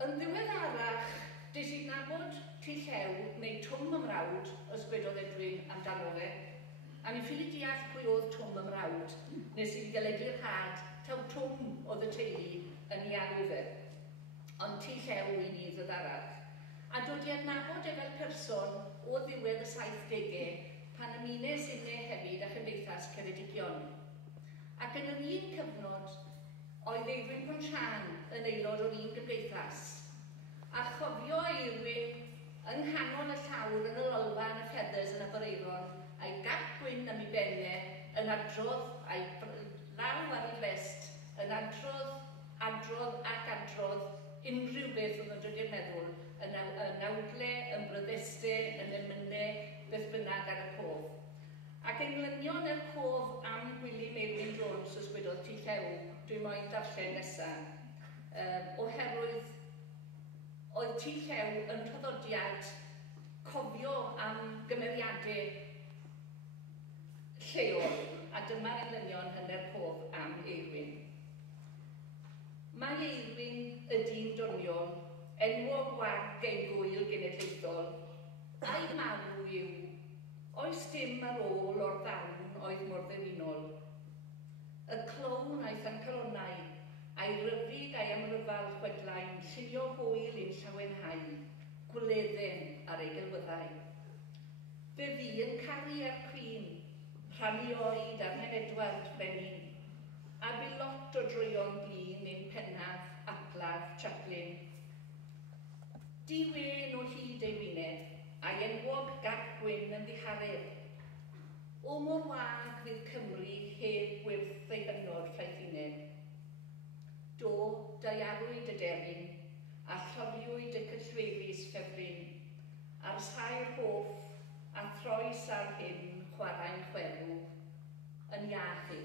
Yn ddiweddarach, des i nabod T Llew neu Twm y Mrawd, ysgwedodd Edwin amdano fe, a ni ffili deall pwy oedd Twm y Mrawd, nes i galedu'r rhad taw Twm oedd y teulu yn ei alw fe. Ond T Llew i ni ddiweddarach. A dod i adnabod e fel person o ddiwedd y 70au pan ymunes i ne hefyd a Chymdeithas Ceredigion. Ac yn yr un cyfnod, oedd Eirin Ponsian yn aelod o'r un gymdeithas. A chofio Eirin yng nghanol y llawr yn y lolfa yn y Feathers yn y Boreiron, a'i gap gwyn am ei benne yn adrodd, a'i law ar ei vest, yn adrodd ac adrodd unrhyw beth o'n nhw'n dod i'r meddwl, yn nawdle, yn bryddeste, yn emynau, beth bynnag ar y cof. Ac englynion yr cof am Gwili Elsie Jones ysgwydodd T Llew, dwi'n moyn darllen nesaf, oherwydd oedd T Llew yn traddodiad cofio am gymeriadau lleol, a dyma'r englynion hynny'r cof am Eirin. Mae Eirin y dyn doniol, enwog wag ein gwyl genedlaethol, a'i marw yw, oes dim ar ôl o'r ddawn oedd mor ddewinol. Y clown a'i thancelonnau, a'i ryfyd a'i amryfal chwedlaen, llunio hwyl i'n llawenhau, gwledden ar ei gelwyddau. Fe fi yn caru ar Queen, rhannu oed ar Hen Edward Brenin, a bu lot o droion blin ein pennaf, aclaf, chaplin. Di-wen o hyd ei wyneb, a'i enwog gap gwyn yn ddihareb. O mor wag fydd Cymru heb wyrth ei hynod llaethineb. Do, daiarwyd y deryn, a lloriwyd y cyllweris ffefryn, a'r sair hoff, a throes ar hyn chwarae'n chwerw, yn iach ei